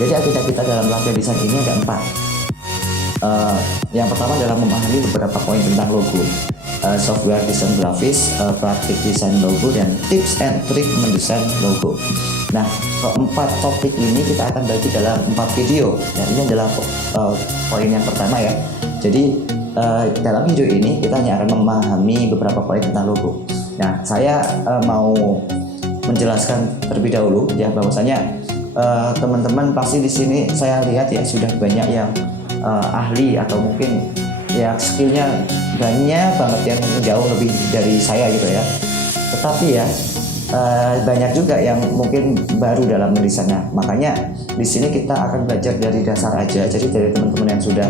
Jadi agenda kita dalam latihan desain ini ada 4. Yang pertama adalah memahami beberapa poin tentang logo, software desain grafis, praktik desain logo, dan tips and trik mendesain logo. Nah, keempat topik ini kita akan bagi dalam 4 video. Dan ini adalah poin yang pertama ya. Jadi dalam video ini kita hanya akan memahami beberapa poin tentang logo. Nah, saya mau menjelaskan terlebih dahulu ya, bahwasanya teman-teman pasti di sini saya lihat ya sudah banyak yang ahli atau mungkin ya skillnya banyak banget yang jauh lebih dari saya gitu ya. Tetapi ya banyak juga yang mungkin baru dalam mendesain. Nah, makanya di sini kita akan belajar dari dasar aja. Jadi dari teman-teman yang sudah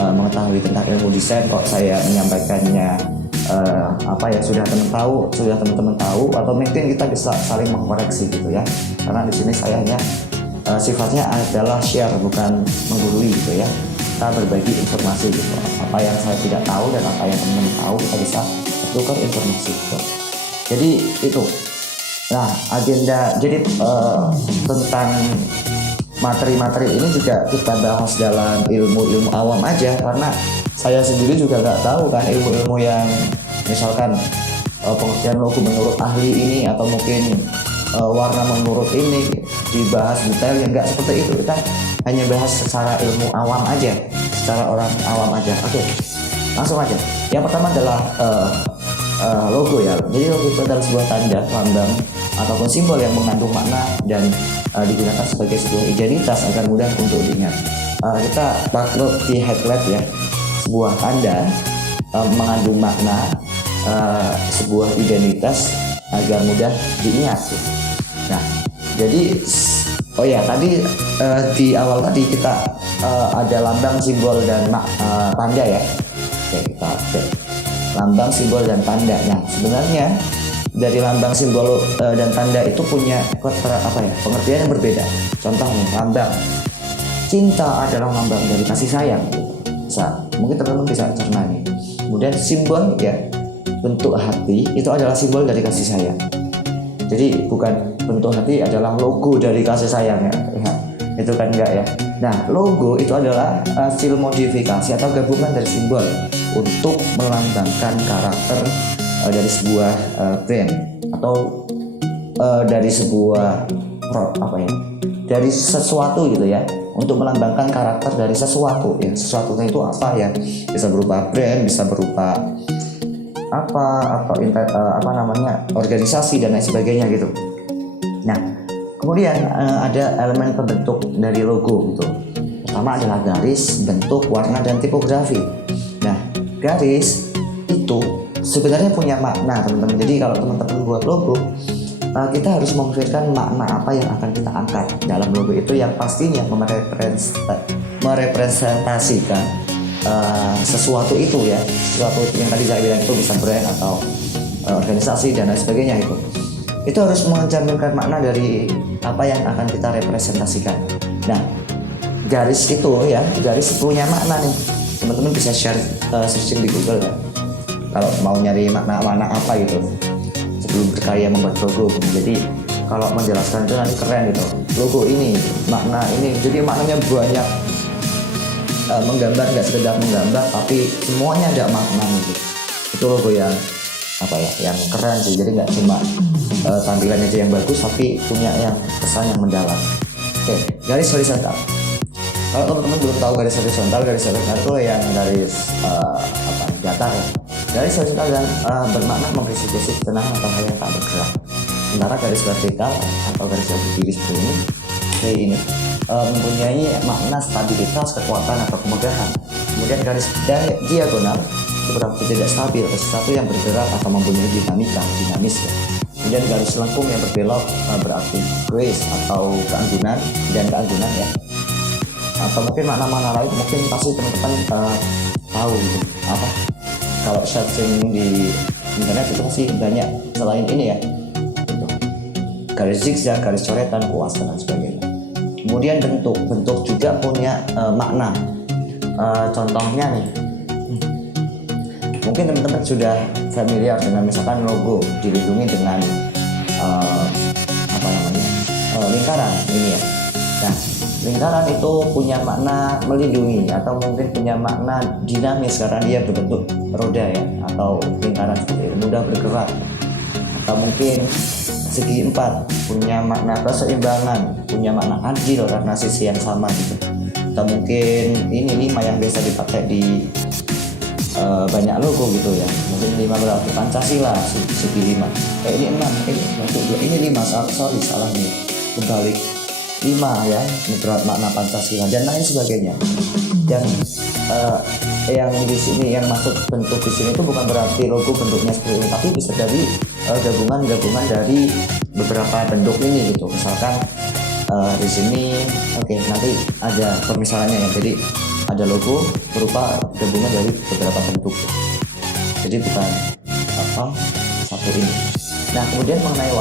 mengetahui tentang ilmu desain, kok saya menyampaikannya sudah teman-teman tahu, atau mungkin kita bisa saling mengkoreksi gitu ya. Karena di sini saya hanya sifatnya adalah share, bukan menggurui gitu ya. Kita berbagi informasi gitu. Apa yang saya tidak tahu dan apa yang teman-teman tahu, kita bisa tukar informasi gitu. Jadi itu. Nah, agenda jadi tentang materi-materi ini juga kita bahas dalam ilmu-ilmu awam aja, karena saya sendiri juga nggak tahu kan ilmu-ilmu yang misalkan pengertian logo menurut ahli ini, atau mungkin warna menurut ini dibahas detail, yang nggak seperti itu. Kita hanya bahas secara ilmu awam aja, secara orang awam aja. Oke, langsung aja. Yang pertama adalah logo ya. Jadi logo itu adalah sebuah tanda, lambang, ataupun simbol yang mengandung makna dan digunakan sebagai sebuah identitas agar mudah untuk diingat. Kita taruh di highlight ya, sebuah tanda mengandung makna, sebuah identitas agar mudah diingat. Nah, jadi tadi di awal tadi kita ada lambang, simbol, dan tanda ya. Oke, kita cek lambang, simbol, dan tanda. Nah, sebenarnya dari lambang, simbol, dan tanda itu punya pengertian yang berbeda. Contoh nih, lambang cinta adalah lambang dari kasih sayang. Mungkin teman-teman bisa cerna nih. Kemudian simbol ya, bentuk hati itu adalah simbol dari kasih sayang. Jadi bukan bentuk hati adalah logo dari kasih sayang ya. Itu kan enggak ya. Nah, logo itu adalah hasil modifikasi atau gabungan dari simbol untuk melambangkan karakter dari sebuah brand, atau dari sebuah dari sesuatu gitu ya, untuk melambangkan karakter dari sesuatu ya. Sesuatunya itu apa ya, bisa berupa brand, bisa berupa organisasi dan lain sebagainya gitu. Nah, kemudian ada elemen pembentuk dari logo gitu. Pertama adalah garis, bentuk, warna, dan tipografi. Nah, garis itu sebenarnya punya makna teman-teman. Jadi kalau teman-teman buat logo, kita harus memikirkan makna apa yang akan kita angkat dalam logo itu, yang pastinya merepresentasikan sesuatu itu ya. Sesuatu yang tadi saya bilang itu bisa brand atau organisasi dan lain sebagainya itu. Itu harus mencerminkan makna dari apa yang akan kita representasikan. Nah, garis itu ya, garis punya makna nih. Teman-teman bisa searching di Google ya, kalau mau nyari makna apa gitu sebelum berkarya membuat logo. Jadi kalau menjelaskan itu nanti keren gitu. Logo ini, makna ini, jadi maknanya banyak, menggambar, nggak sekedar menggambar tapi semuanya ada makna gitu. Itu logo yang yang keren sih. Jadi nggak cuma tampilannya aja yang bagus, tapi punya yang kesan yang mendalam. Oke, garis horizontal. Kalau teman-teman belum tahu garis horizontal itu yang garis datar ya. Garis horizontal dan bermakna memberi sugesti ketenangan atau hal yang tak bergerak. Sementara garis vertikal atau garis yang berdiri seperti ini mempunyai makna stabilitas, kekuatan, atau kemegahan. Kemudian garis diagonal itu berarti tidak stabil, sesuatu yang bergerak atau mempunyai dinamis ya. Kemudian garis lengkung yang berbelok berarti grace atau keanggunan ya. Atau mungkin makna-makna lain mungkin pasti teman-teman tahu gitu. Kalau searching di internet itu pasti banyak selain ini ya. Garis zigzag, garis coretan, kuas, dan sebagainya. Kemudian bentuk juga punya makna. Contohnya nih, mungkin teman-teman sudah familiar dengan misalkan logo dilindungi dengan lingkaran ini ya. Nah, Lingkaran itu punya makna melindungi atau mungkin punya makna dinamis karena dia berbentuk roda ya, atau lingkaran seperti itu mudah bergerak. Atau mungkin segi empat punya makna keseimbangan, punya makna adil karena sisi yang sama gitu. Atau mungkin ini 5 yang biasa dipakai di banyak logo gitu ya, mungkin 5 berarti Pancasila segi 5, ini 6, ini 5, sorry salah nih, kebalik 5 ya, berat makna Pancasila dan lain sebagainya. Dan yang di sini yang masuk bentuk di sini itu bukan berarti logo bentuknya seperti ini, tapi bisa dari gabungan dari beberapa bentuk ini gitu. Misalkan di sini nanti ada permisalannya ya, jadi ada logo berupa gabungan dari beberapa bentuk, jadi bukan satu ini. Nah, kemudian mengenai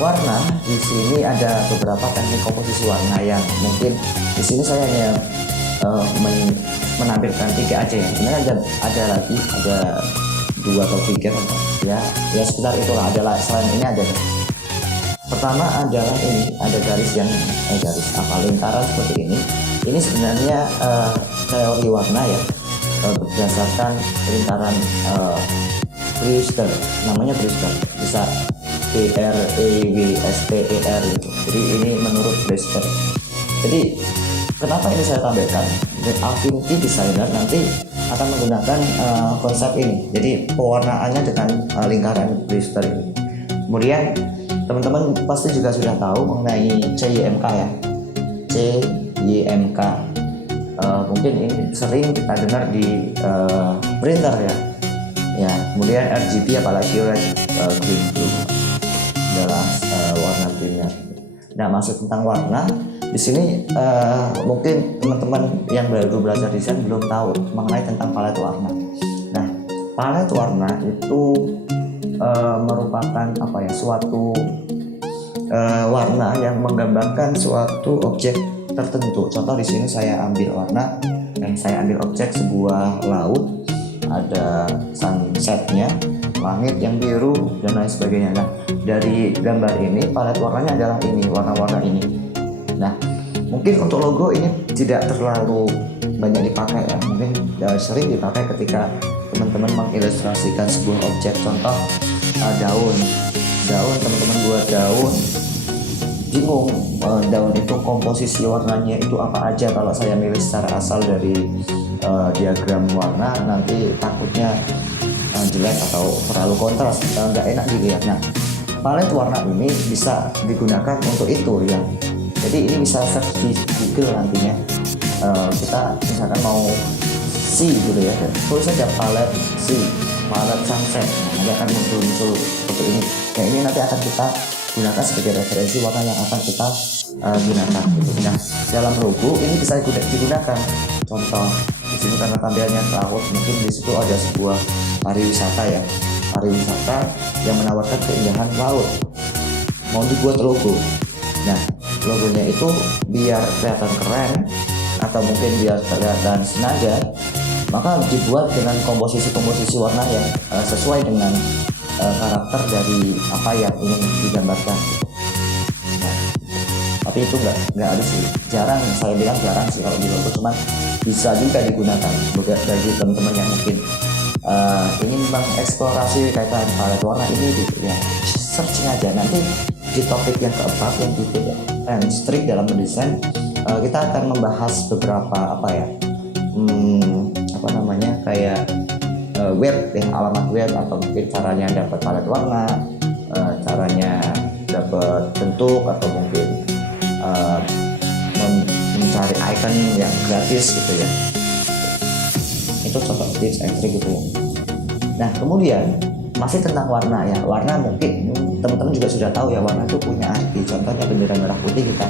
warna di sini ada beberapa teknik komposisi warna yang mungkin di sini saya hanya menampilkan 3 aja ya. Sebenarnya ada lagi, ada 2 atau 3 ya sekitar itulah. Adalah selain ini ada. Pertama adalah ini, ada lingkaran seperti ini. Ini sebenarnya teori warna ya, berdasarkan lingkaran Brewster, namanya Brewster, bisa Brewster gitu. Jadi ini menurut Brewster. Jadi kenapa ini saya tampilkan? Affinity designer nanti akan menggunakan konsep ini. Jadi pewarnaannya dengan lingkaran Brewster ini. Kemudian teman-teman pasti juga sudah tahu mengenai CYMK ya. CYMK mungkin ini sering kita dengar di printer ya. Kemudian RGB apalagi green blue adalah warna primer. Nah, maksud tentang warna di sini mungkin teman-teman yang baru belajar desain belum tahu mengenai tentang palet warna. Nah, palet warna itu merupakan suatu warna yang menggambarkan suatu objek tertentu. Contoh di sini saya ambil warna dan saya ambil objek sebuah laut, ada sunsetnya, langit yang biru dan lain sebagainya. Nah, dari gambar ini palet warnanya adalah ini, warna-warna ini. Nah, mungkin untuk logo ini tidak terlalu banyak dipakai ya, mungkin sering dipakai ketika teman-teman mengilustrasikan sebuah objek. Contoh daun, teman-teman buat daun, bingung daun itu komposisi warnanya itu apa aja. Kalau saya milih secara asal dari diagram warna, nanti takutnya jelek atau terlalu kontras, nggak enak dilihat. Nah, palet warna ini bisa digunakan untuk itu ya. Jadi ini bisa search di Google nantinya. Kita misalkan mau C gitu ya, tulis saja palet C, palet sunset, nanti akan muncul seperti ini. Nah, ini nanti akan kita gunakan sebagai referensi warna yang akan kita gunakan gitu. Nah, dalam logo ini bisa digunakan. Contoh di sini karena tampilannya laut, mungkin di situ ada sebuah pariwisata ya, pariwisata yang menawarkan keindahan laut, mau dibuat logo. Nah, logonya itu biar kelihatan keren atau mungkin biar kelihatan senada, maka dibuat dengan komposisi warna yang sesuai dengan karakter dari apa yang ingin digambarkan. Nah, tapi itu nggak ada sih, jarang, saya bilang jarang sih kalau di logo, cuman bisa juga digunakan bagi teman-teman yang mungkin ingin mengeksplorasi kaitan palet warna ini gitu ya. Searching aja, nanti di topik yang keempat yang titik and strict dalam mendesain, kita akan membahas beberapa kayak web ya, alamat web, atau mungkin caranya dapat palet warna, caranya dapat bentuk, atau mungkin mencari icon yang gratis gitu ya. Itu contoh tips and trick gitu ya. Nah, kemudian masih tentang warna ya. Warna mungkin teman-teman juga sudah tahu ya, warna itu punya arti. Contohnya bendera merah putih kita,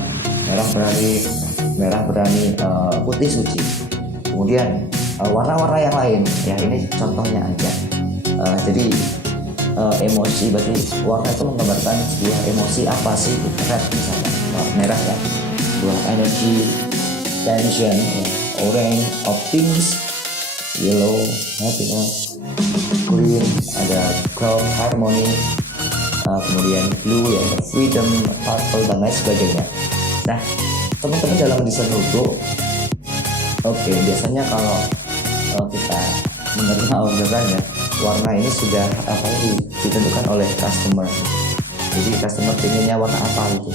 merah berani putih suci. Kemudian warna-warna yang lain ya, ini contohnya aja. Jadi emosi, berarti warna itu menggambarkan sebuah emosi apa sih? Red misalnya, merah ya, sebuah energy, tension ya. Orange, optimism, yellow, happiness, green ada cloud, harmony, kemudian blue ya, freedom, purple dan lain sebagainya. Nah, teman-teman dalam mendesain logo, oke, biasanya kalau kita menerima orderan ya, warna ini sudah ditentukan oleh customer. Jadi customer pengennya warna apa gitu.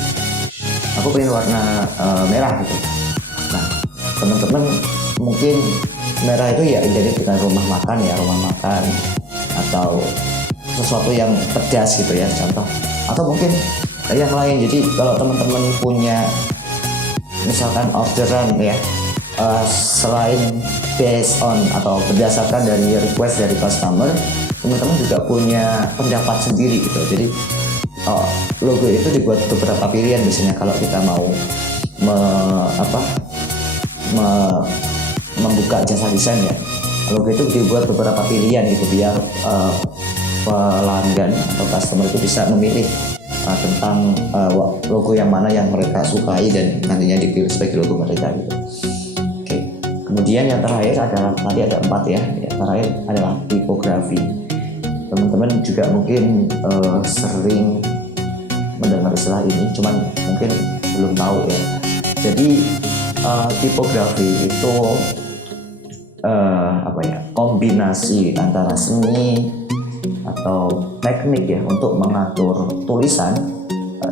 Aku pengen warna merah gitu. Nah, teman-teman mungkin merah itu ya identik dengan rumah makan atau sesuatu yang pedas gitu ya, contoh. Atau mungkin yang lain. Jadi kalau teman-teman punya misalkan orderan ya, selain based on atau berdasarkan dari request dari customer, teman-teman juga punya pendapat sendiri gitu. Jadi logo itu dibuat beberapa pilihan biasanya kalau kita mau membuka jasa desain ya. Logo itu dibuat beberapa pilihan gitu biar pelanggan atau customer itu bisa memilih tentang logo yang mana yang mereka sukai dan nantinya dipilih sebagai logo mereka gitu. Oke. Kemudian yang terakhir adalah, tadi ada 4 ya. Yang terakhir adalah tipografi. Teman-teman juga mungkin sering mendengar istilah ini, cuman mungkin belum tahu ya. Jadi tipografi itu kombinasi antara seni atau teknik ya untuk mengatur tulisan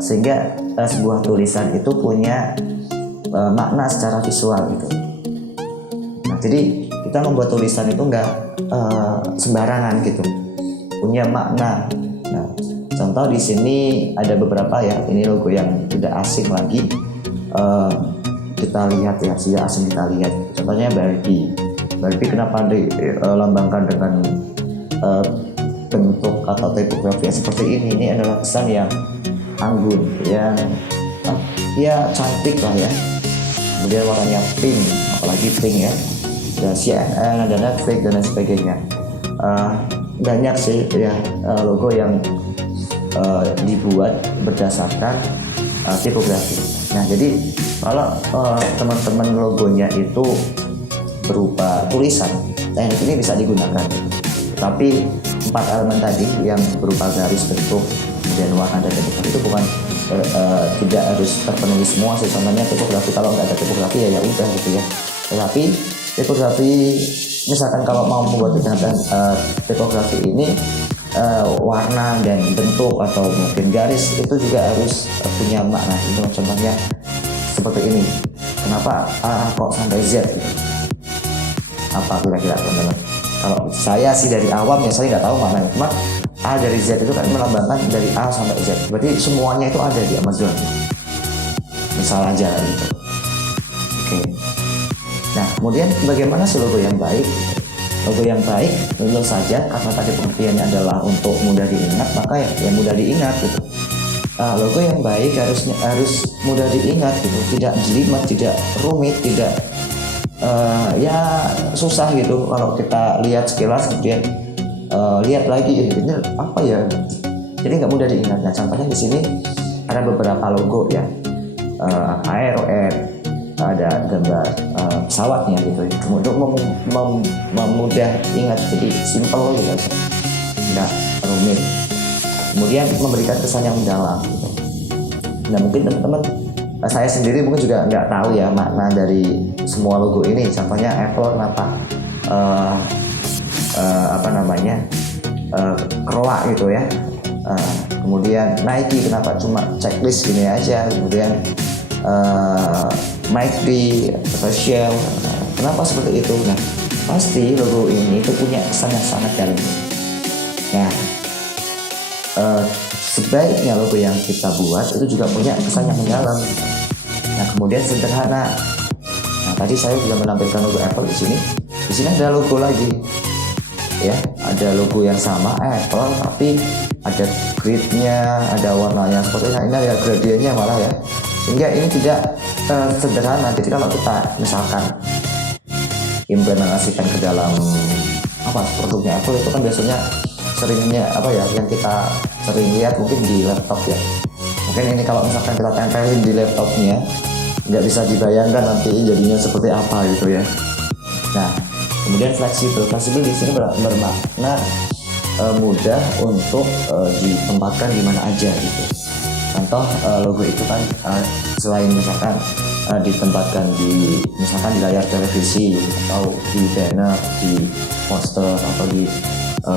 sehingga sebuah tulisan itu punya makna secara visual gitu. Nah, jadi kita membuat tulisan itu enggak sembarangan gitu, punya makna. Nah, contoh di sini ada beberapa ya, ini logo yang tidak asing lagi. Kita lihat ya, tidak asing kita lihat. Contohnya Barbie. Barbie kenapa dilambangkan dengan bentuk atau tipografi yang seperti ini? Ini adalah kesan yang anggun, yang ya cantik lah ya. Kemudian warnanya pink, apalagi pink ya. Dan CNN, ada Netflix dan lain sebagainya. Banyak sih ya logo yang dibuat berdasarkan tipografi. Nah, jadi kalau teman-teman logonya itu berupa tulisan, teknik ini bisa digunakan. Tapi 4 elemen tadi yang berupa garis, bentuk, kemudian warna dan tipografi itu bukan tidak harus terpenuhi semua sih. Contohnya tipografi, kalau nggak ada tipografi ya udah gitu ya. Tetapi tipografi, misalkan kalau mau membuat tipografi ini, warna dan bentuk atau mungkin garis itu juga harus punya makna. Contohnya seperti ini. Kenapa A kok sampai Z gitu? Apa kira-kira teman-teman? Kalau saya sih dari awam ya, saya nggak tahu maknanya. Cuma A dari Z itu kan melambangkan dari A sampai Z. Berarti semuanya itu ada di Amazon. Misal aja gitu. Oke. Nah, kemudian bagaimana sih logo yang baik? Logo yang baik tentu saja karena tadi pengertiannya adalah untuk mudah diingat, maka ya mudah diingat gitu. Logo yang baik harus mudah diingat gitu, tidak jelimet, tidak rumit, tidak ya susah gitu. Kalau kita lihat sekilas kemudian lihat lagi ini apa ya, jadi nggak mudah diingat. Nah, contohnya di sini ada beberapa logo ya, ARON, ada gambar pesawatnya gitu ya, untuk memudah ingat, jadi simple gitu aja, nggak rumit. Kemudian memberikan kesan yang mendalam gitu. Nah, mungkin teman-teman, saya sendiri mungkin juga nggak tahu ya makna dari semua logo ini. Contohnya Apple kenapa keroak gitu ya. Kemudian Nike kenapa cuma checklist gini aja. Kemudian McD, Fashion, kenapa seperti itu? Nah, pasti logo ini itu punya kesan yang sangat dalam. Nah, sebaiknya logo yang kita buat itu juga punya kesan yang mendalam. Nah, kemudian sederhana. Nah, tadi saya juga menampilkan logo Apple di sini. Di sini ada logo lagi, ya, ada logo yang sama Apple, tapi ada gridnya, ada warnanya seperti ini, ada gradiennya malah ya. Sehingga ini tidak sederhana. Jadi kalau kita misalkan implementasikan ke dalam produknya Apple itu kan biasanya seringnya yang kita sering lihat mungkin di laptop ya. Mungkin ini kalau misalkan kita tempelin di laptopnya, nggak bisa dibayangkan nanti jadinya seperti apa gitu ya. Nah, kemudian fleksibel di sini bermakna mudah untuk ditempatkan di mana aja gitu. Contoh logo itu kan selain misalkan ditempatkan di misalkan di layar televisi atau di banner, di poster atau di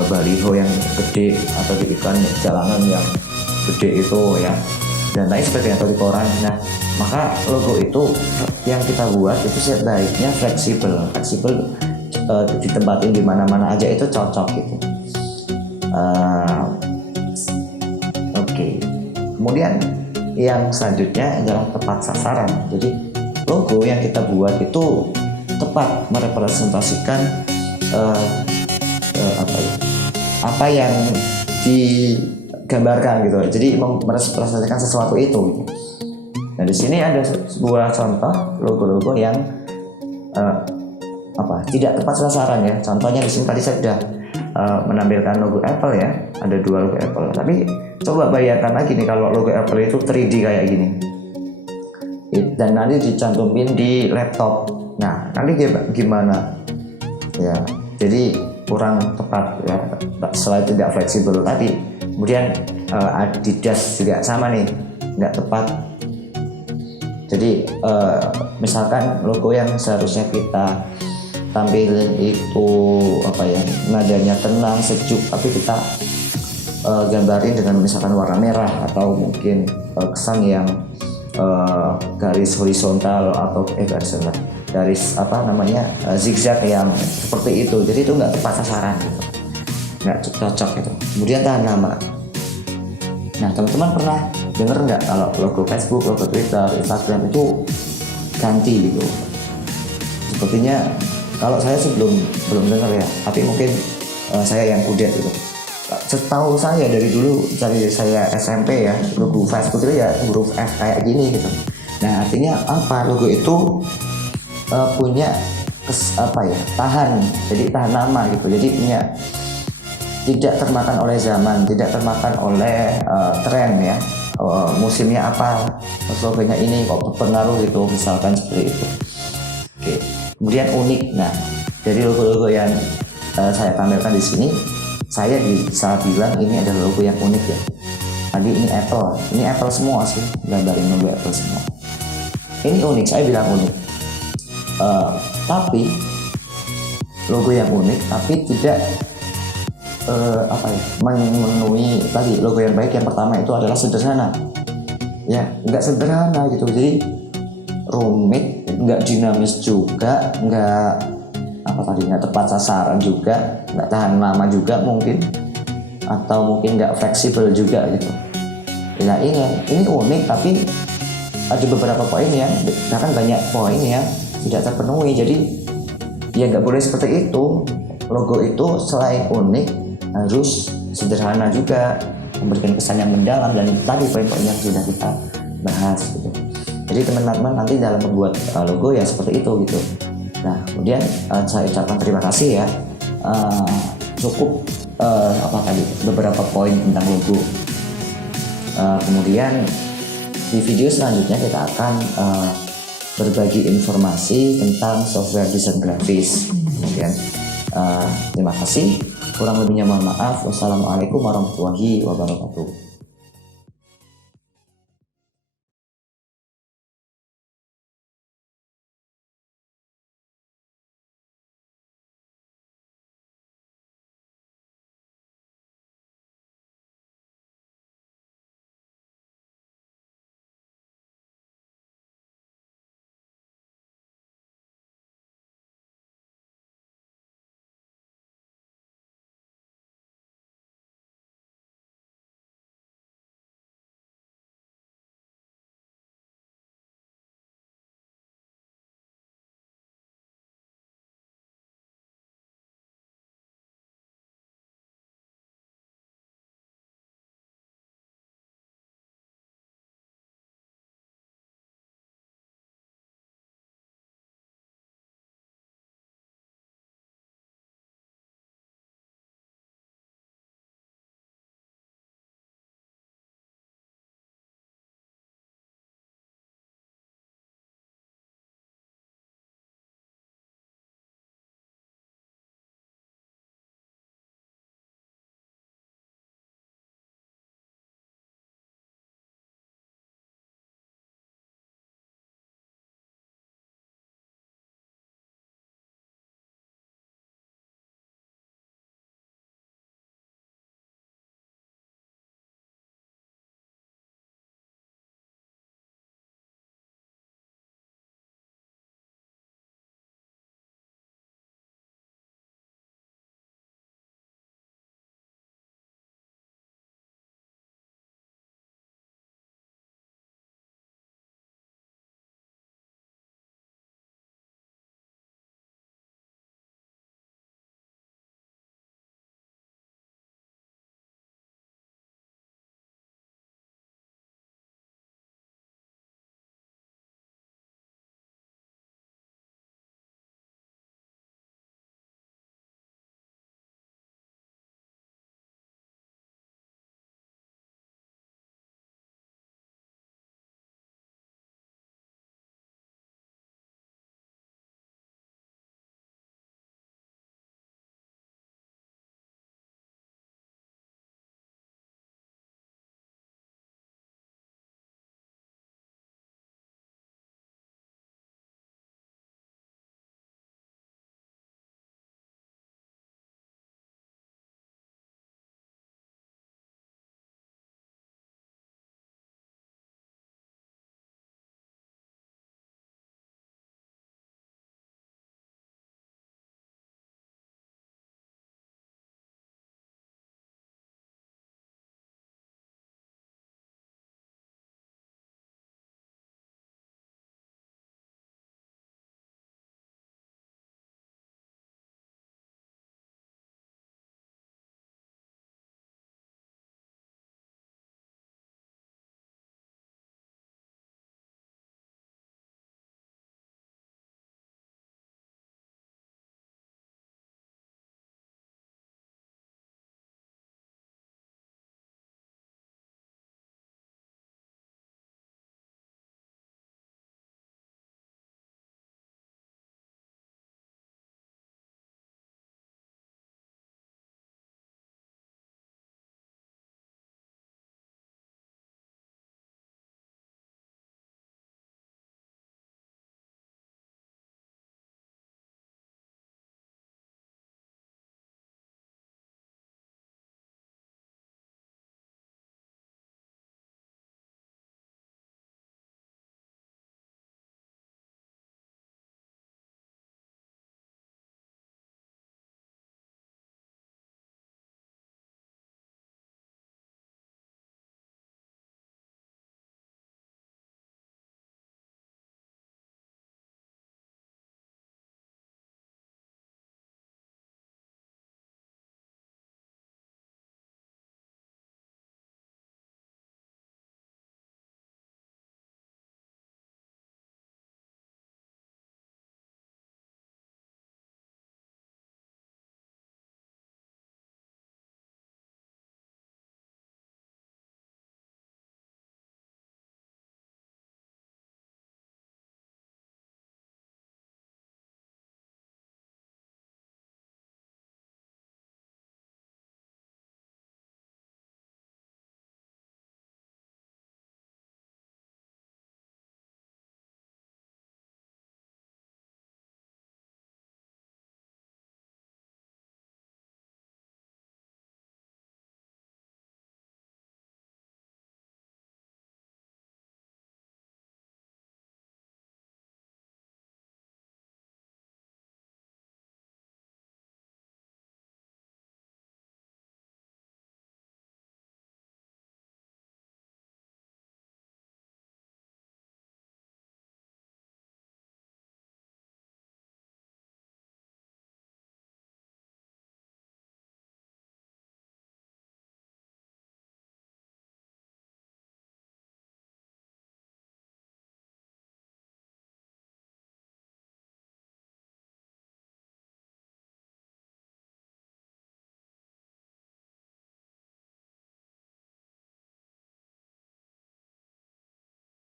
baliho yang gede atau di iklan jalanan yang gede itu ya, dan lain sebagainya, atau di koran. Nah, maka logo itu yang kita buat itu sebaiknya fleksibel ditempatin di mana-mana aja itu cocok gitu. Oke. Kemudian yang selanjutnya adalah tepat sasaran. Jadi logo yang kita buat itu tepat merepresentasikan apa yang digambarkan gitu. Jadi merepresentasikan sesuatu itu gitu. Nah, di sini ada sebuah contoh logo-logo yang tidak tepat sasaran ya. Contohnya di sini tadi saya sudah menampilkan logo Apple ya. Ada 2 logo Apple. Tapi coba bayangkan lagi nih kalau logo Apple itu 3D kayak gini. Dan nanti dicantumin di laptop. Nah, nanti gimana? Ya, jadi kurang tepat ya. Selain tidak fleksibel tadi. Kemudian Adidas juga sama nih, nggak tepat. Jadi misalkan logo yang seharusnya kita tampilin itu nadanya tenang, sejuk, tapi kita gambarin dengan misalkan warna merah atau mungkin kesan yang garis horizontal atau garis zigzag yang seperti itu. Jadi itu nggak tepat sasaran gitu, nggak cocok gitu. Kemudian tahan lama. Nah, teman-teman pernah denger nggak kalau logo Facebook, logo Twitter, Instagram itu ganti gitu? Sepertinya kalau saya sih belum dengar ya, tapi mungkin saya yang kudet gitu. Setahu saya dari dulu, dari saya SMP ya, logo Facebook itu ya huruf F kayak gini gitu. Nah, artinya apa? Logo itu punya tahan, jadi tahan lama gitu. Jadi punya tidak termakan oleh zaman, tidak termakan oleh tren ya. Musimnya apa, logonya ini kok berpengaruh gitu, misalkan seperti itu. Oke. Kemudian unik. Nah, dari logo-logo yang saya tampilkan di sini, saya bisa bilang ini adalah logo yang unik ya. Tadi ini Apple semua sih, gambarin logo Apple semua. Ini unik, saya bilang unik. Tapi logo yang unik, tapi tidak memenuhi tadi logo yang baik. Yang pertama itu adalah sederhana. Ya, nggak sederhana gitu. Jadi rumit, nggak dinamis juga, nggak tepat sasaran juga, nggak tahan lama juga mungkin, atau mungkin nggak fleksibel juga gitu. Nah, ini unik, tapi ada beberapa poin yang bahkan banyak poin yang tidak terpenuhi. Jadi ya nggak boleh seperti itu. Logo itu selain unik harus sederhana juga, memberikan kesan yang mendalam, dan tadi poin-poin yang sudah kita bahas gitu. Jadi teman-teman nanti dalam membuat logo ya seperti itu gitu. Nah, kemudian saya ucapkan terima kasih ya. Cukup beberapa poin tentang logo. Kemudian di video selanjutnya kita akan berbagi informasi tentang software desain grafis. Kemudian terima kasih. Kurang lebihnya mohon maaf. Wassalamualaikum warahmatullahi wabarakatuh.